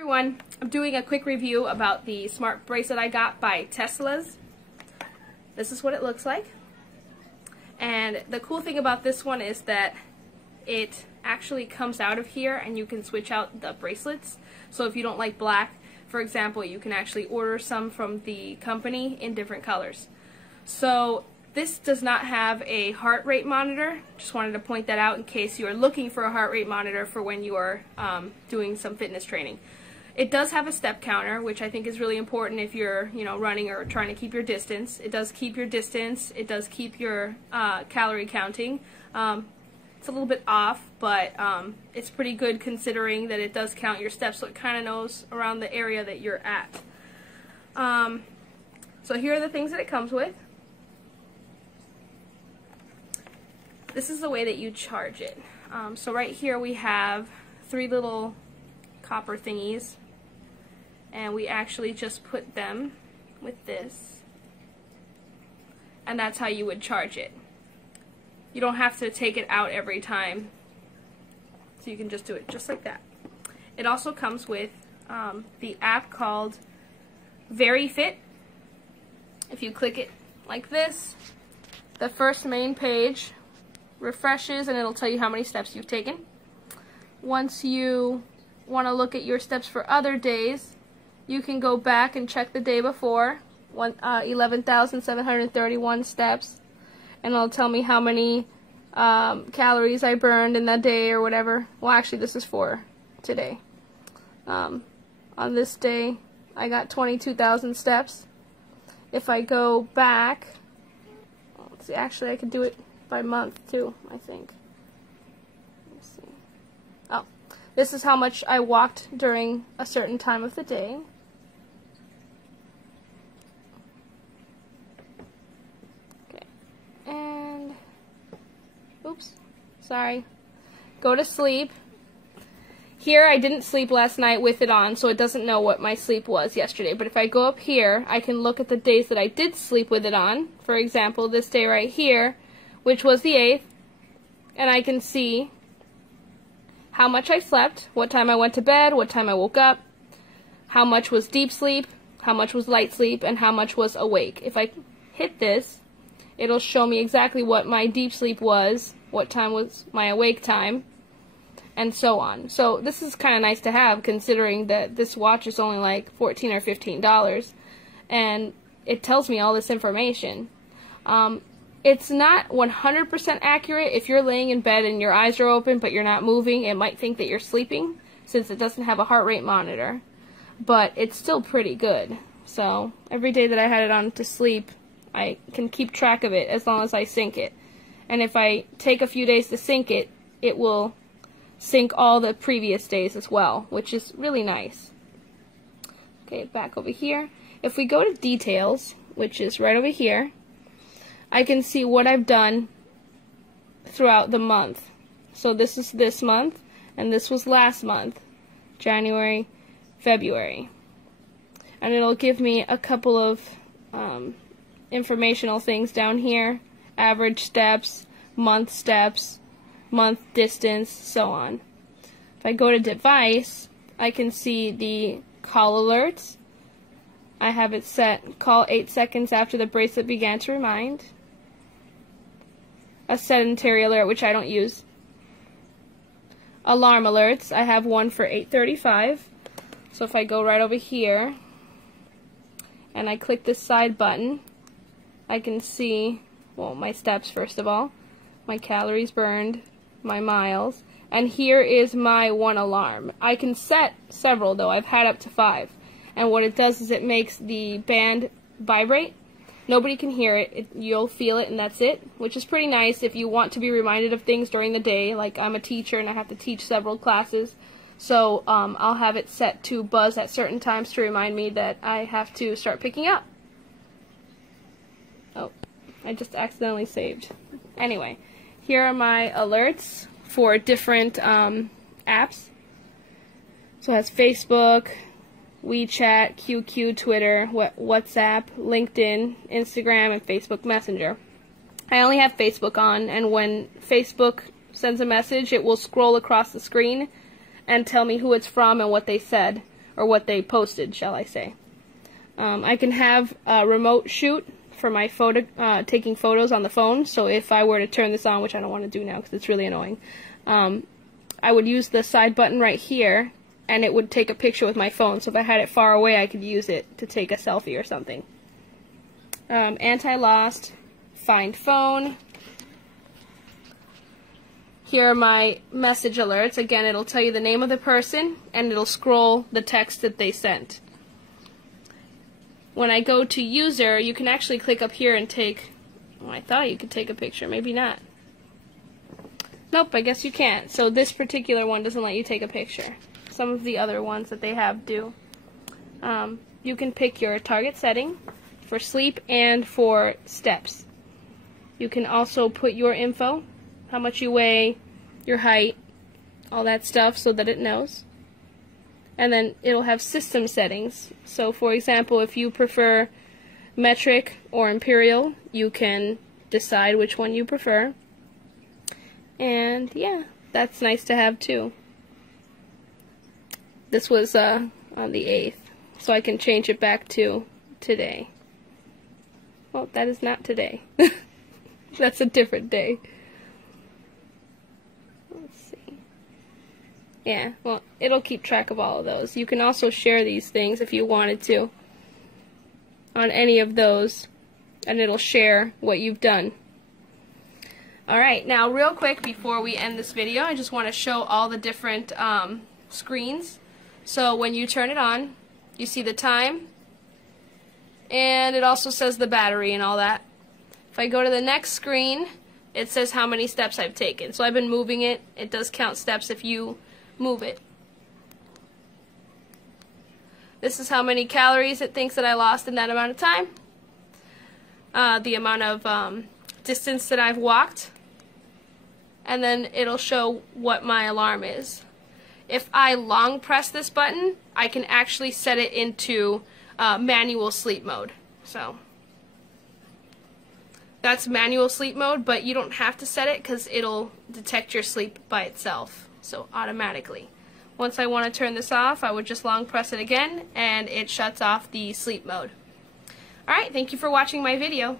Everyone, I'm doing a quick review about the smart bracelet I got by Teslasz. This is what it looks like. And the cool thing about this one is that it actually comes out of here and you can switch out the bracelets. So if you don't like black, for example, you can actually order some from the company in different colors. So this does not have a heart rate monitor. Just wanted to point that out in case you are looking for a heart rate monitor for when you are doing some fitness training. It does have a step counter, which I think is really important if you're, running or trying to keep your distance. It does keep your distance. It does keep your calorie counting. It's a little bit off, but it's pretty good considering that it does count your steps, so it kind of knows around the area that you're at. So here are the things that it comes with. This is the way that you charge it. So right here we have 3 little copper thingies, and we actually just put them with this, and that's how you would charge it. You don't have to take it out every time, so you can just do it just like that. It also comes with the app called Very Fit. If you click it like this, the first main page refreshes and it'll tell you how many steps you've taken. Once you want to look at your steps for other days, you can go back and check the day before, 11,731 steps, and it'll tell me how many calories I burned in that day or whatever. Well, actually this is for today. On this day I got 22,000 steps. If I go back, let's see, actually I could do it by month too, I think. Let's see. Oh, this is how much I walked during a certain time of the day. Okay, and oops, sorry. Go to sleep. Here I didn't sleep last night with it on, so it doesn't know what my sleep was yesterday. But if I go up here, I can look at the days that I did sleep with it on. For example, this day right here, which was the 8th, and I can see how much I slept, what time I went to bed, what time I woke up, how much was deep sleep, how much was light sleep, and how much was awake. If I hit this, it'll show me exactly what my deep sleep was, what time was my awake time, and so on. So this is kind of nice to have, considering that this watch is only like $14 or $15, and it tells me all this information. It's not 100% accurate. If you're laying in bed and your eyes are open but you're not moving, it might think that you're sleeping, since it doesn't have a heart rate monitor. But it's still pretty good. So every day that I had it on to sleep, I can keep track of it as long as I sync it. And if I take a few days to sync it, it will sync all the previous days as well, which is really nice. Okay, back over here. If we go to details, which is right over here, I can see what I've done throughout the month. So this is this month, and this was last month, January, February. And it'll give me a couple of informational things down here: average steps, month distance, so on. If I go to device, I can see the call alerts. I have it set call 8 seconds after the bracelet began to remind. A sedentary alert, which I don't use. Alarm alerts, I have one for 8:35. So if I go right over here and I click this side button, I can see, well, my steps first of all, my calories burned, my miles, and here is my one alarm. I can set several though. I've had up to 5. And what it does is it makes the band vibrate. Nobody can hear it. You'll feel it, and that's it, which is pretty nice if you want to be reminded of things during the day. Like, I'm a teacher and I have to teach several classes, so I'll have it set to buzz at certain times to remind me that I have to start picking up. Oh, I just accidentally saved. Anyway, here are my alerts for different apps. So that's Facebook, WeChat, QQ, Twitter, WhatsApp, LinkedIn, Instagram, and Facebook Messenger. I only have Facebook on, and when Facebook sends a message, it will scroll across the screen and tell me who it's from and what they said, or what they posted, shall I say. I can have a remote shoot for my taking photos on the phone, so if I were to turn this on, which I don't want to do now because it's really annoying, I would use the side button right here, and it would take a picture with my phone, so if I had it far away, I could use it to take a selfie or something. Anti-lost, find phone. Here are my message alerts. Again, it'll tell you the name of the person, and it'll scroll the text that they sent. When I go to user, you can actually click up here and take, oh, I thought you could take a picture, maybe not. Nope, I guess you can't. So this particular one doesn't let you take a picture. Some of the other ones that they have do. You can pick your target setting for sleep and for steps. You can also put your info, how much you weigh, your height, all that stuff, so that it knows. And then it'll have system settings. So for example, if you prefer metric or imperial, you can decide which one you prefer. And yeah, that's nice to have too. This was on the 8th, so I can change it back to today. Well, that is not today. That's a different day. Yeah, well, it'll keep track of all of those. You can also share these things if you wanted to on any of those, and it'll share what you've done. Alright, now real quick before we end this video, I just want to show all the different screens. So when you turn it on, you see the time, and it also says the battery and all that. If I go to the next screen, it says how many steps I've taken. So I've been moving it. It does count steps if you move it. This is how many calories it thinks that I lost in that amount of time. The amount of distance that I've walked. And then it'll show what my alarm is. If I long press this button, I can actually set it into manual sleep mode. So that's manual sleep mode, but you don't have to set it because it'll detect your sleep by itself. So automatically. Once I want to turn this off, I would just long press it again, and it shuts off the sleep mode. Alright, thank you for watching my video.